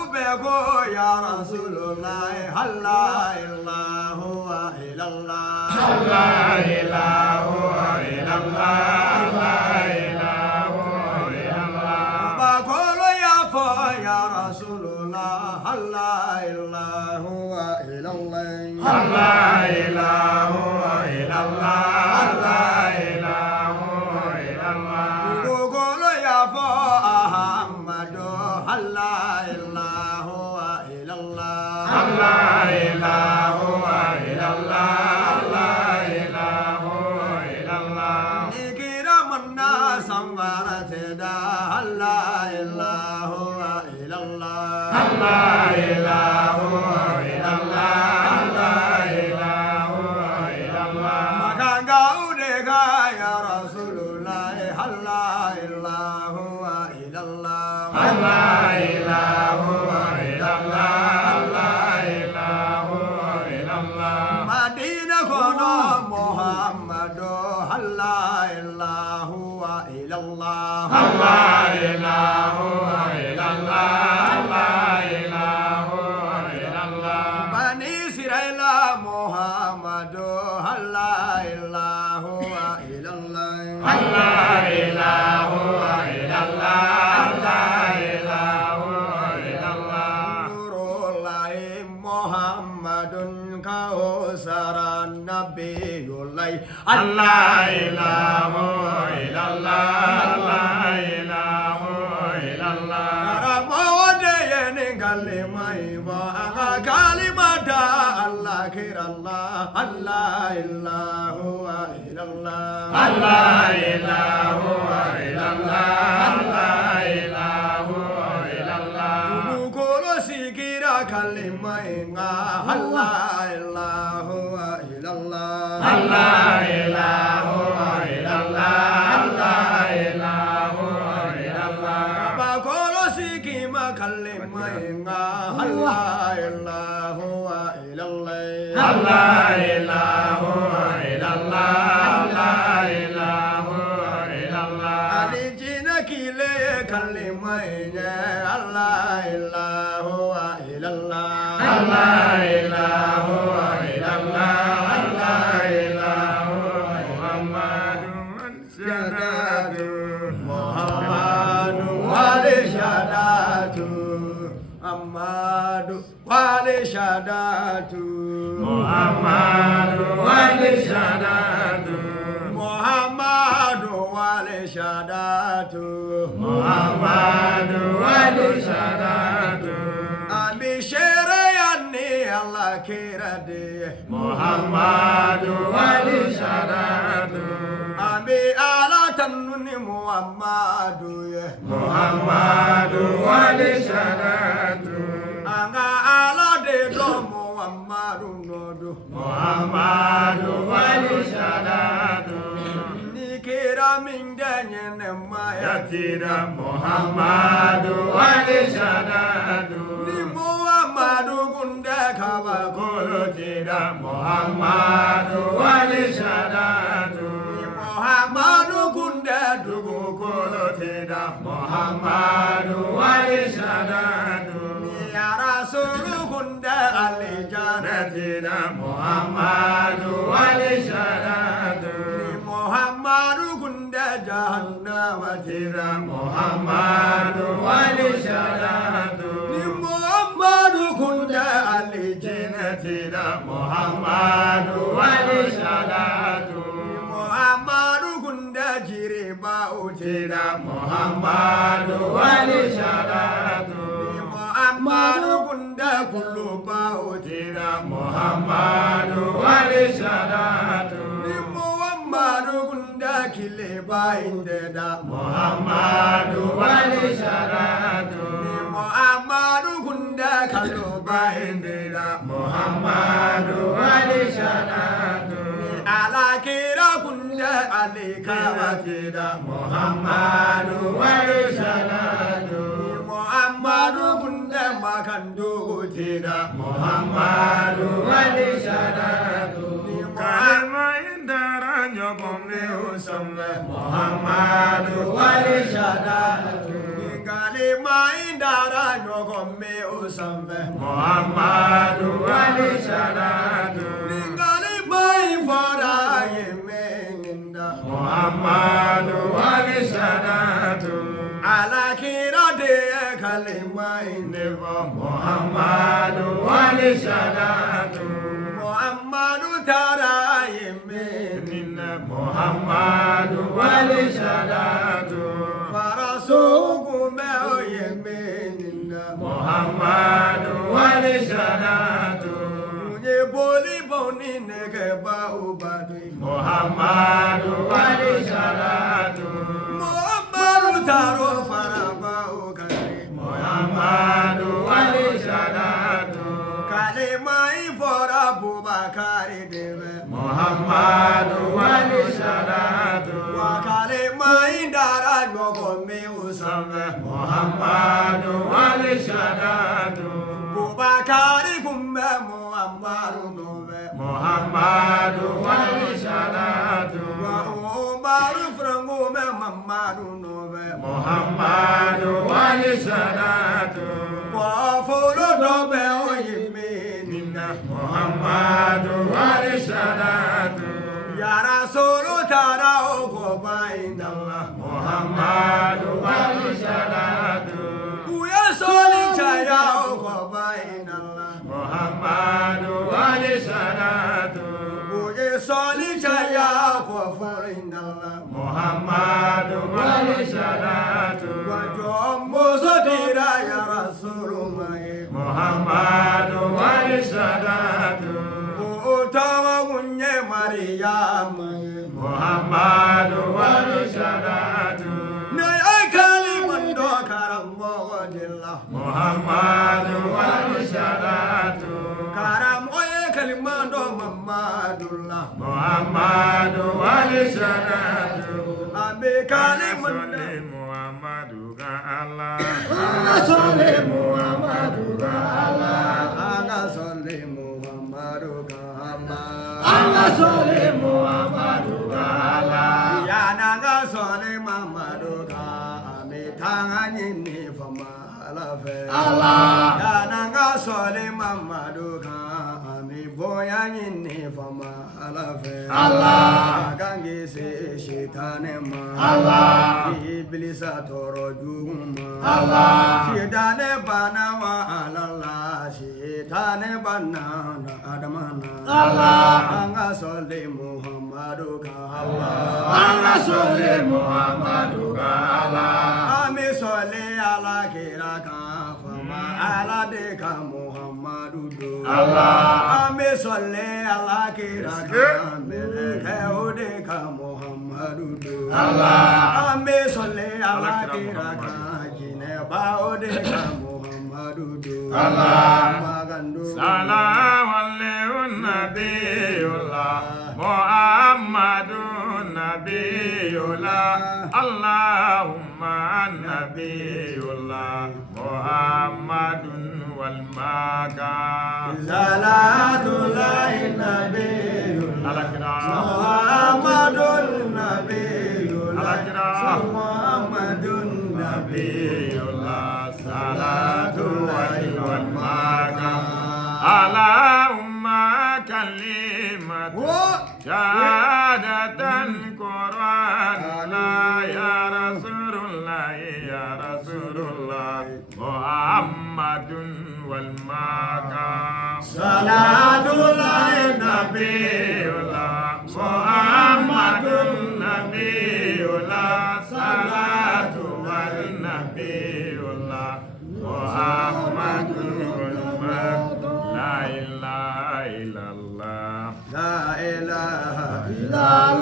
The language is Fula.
ubeko ya Rasulullah Allah illahu wa ilallah Allah illahu wa ilallah Allah illahu wa ilallah bakolo ya fo ya Rasulullah Allah illahu wa ilallah Allah illahu wa ilallah Allah illahu wa ilallah bakolo ya fo Ahmadu Allah illahu wa ilallah Allah illahu wa ilallah Allah illahu wa ilallah nikira manna samvarateda Allah illahu wa ilallah Allah illahu wa ilallah Allah illahu wa ilallah makanga udega ya Rasulullah Allah illahu wa ilallah Allah illahu wa ilallah Allah illahu wa ilallah Madina kono Muhammadu Allah illahu wa ilallah Allah illahu wa ilallah Allah illahu wa ilallah Bani Israila Muhammadu Allah illahu wa ilallah Allah illahu wa ilallah Allah illahu wa ilallah Nurullah Muhammadun kausaran nabiyullah Allah illahu wa ilallah Allah illahu wa ilallah Ramode yeni kalimai wa kalimata Allah kirallah Allah illahu wa ilallah Allah illahu wa ilallah Allah illahu wa ilallah Bukolo sikira kalimai Allah illahu wa ilallah Allah illahu wa ilallah Allah illahu wa ilallah Bakolo sikima kalimai Allah illahu wa ilallah Allah illahu wa ilallah Allah illahu wa ilallah Alijina kile kalimai Allah illahu wa ilallah Allah illahu wa ilallah Allah illahu wa Muhammadun syadadu Muhammadu wali syadatu Ahmadu wali syadatu Muhammadu wali syadadu Muhammadu wali syadatu Muhammadu wali syadadu Ami syarayani Allah kirade Muhammadu wali syadadu Ami ala tanuni Muhammadu ya Muhammadu wali syadadu Anga ala de do Muhammadu nodu Muhammadu wali syadadu Nikira mindanya nemaya Yatira Muhammadu wali syadadu Ni Muhammadu gunda kaba Kulu tira Muhammadu wali syadadu Muhammadu gunda dugu Kulu tira Muhammadu wali syadadu Ya Rasul gunda alijana Tira Muhammadu wali syadadu Muhammadu gunda jahannam Tira Muhammadu wali syadadu Ni Muhammadu gunda alijana Tira Muhammadu wali syadadu Muhammadu gunda jiriba uti Tira Muhammadu wali syadadu Muhammadu gunda kuluba uti Tira Muhammadu wali syadadu Ni Muhammadu gunda kileba indeda Muhammadu wali syadadu Muhammadu gunda kaluba indeda Muhammadu wali syadadu ala kira gunda alika Tira Muhammadu wali syadadu Muhammadu gunda makandu Tira Muhammadu wali syadadu Kalima indaranya pomne usamne Muhammadu wali syadadu kalima indara no ɲɔgɔn bɛ o sanfɛ Muhammadu wali salatu nin kalima in fɔra a ye mɛn nin da Muhammadu wali salatu alakira de ye kalima in de fɔ Muhammadu wali salatu Muhammadu taara a ye mɛn nin da Muhammadu wali salatu farasogo bɛ o ye mɛn nin da Muhammadu wali salatu mun ye boli bɔn ni nɛgɛbaw ba do ye Muhammadu wali salatu Muhammadu taara o farabaw kan ye Muhammadu wali salatu kalima in fɔra Bubakari de bɛ Muhammadu wali salatu wa kalima in dara ɲɔgɔn bɛ o sanfɛ Muhammadu wali salatu Bubakari kun bɛ Muhammadu nɔfɛ Muhammadu wali salatu wa Umaru fana kun bɛ Mamadu nɔfɛ Muhammadu wali salatu kɔfolo dɔ bɛ o ye mɛn nin na Muhammadu wali salatu Yarasolo taara o kɔba in da la Muhammadu wali salatu u ye sɔli caya o kɔba in da la Muhammadu wali salatu u ye sɔli caya kɔfɔ in da la Muhammadu wali salatu wa jɔn muso dira Yarasolo ma ye Muhammadu wali salatu o tɔgɔ kun ye Mariyama ye Muhammadu wali salatu ne ye kalima dɔ karamɔgɔ de la Muhammadu wali salatu karamɔgɔ ye kalima dɔ Mamadu la Muhammadu wali salatu a bɛ kalima dɔ Muhammadu ka Allah sɔli Muhammadu ka Allah an ka sɔli Muhammadu ka Allah an ka sɔli Muhammadu ka Allah yanni an ka sɔli Muhammadu ka an bɛ taa an ka ɲini fama Ala fɛ yanni an ka sɔli Muhammadu ka an bɛ bonya ɲini fama Ala fɛ a kan k'i se sitanɛ ma Ibilisa tɔɔrɔ jugu ma sitanɛ banna wa Ala la sitanɛ banna Adama na an ka sɔli Muhammadu ka Allah an ka sɔli Muhammadu ka Allah an bɛ sɔli Ala kira kan fama Ala de ka Muhammadu don an bɛ sɔli Ala kira kan mɛlɛkɛw de ka Muhammadu don an bɛ sɔli Ala kira kan jinɛbaw de ka Muhammadu don magando Salam alaikum nabiyullah Muhammadu nabiyullah Allahumma nabiyullah Muhammadun wal maqam Salatullahi nabiyullah Muhammadun nabiyullah Muhammadun nabiyullah salatullahi wal maqam Allahumma kalimatu syahadatan Quran ya Rasulullah Muhammadun wal maqam Salatullahi nabiyullah Muhammadun nabiyullah salatu wal nabiyullah Muhammadun la ilaha illallah La ilaha illallah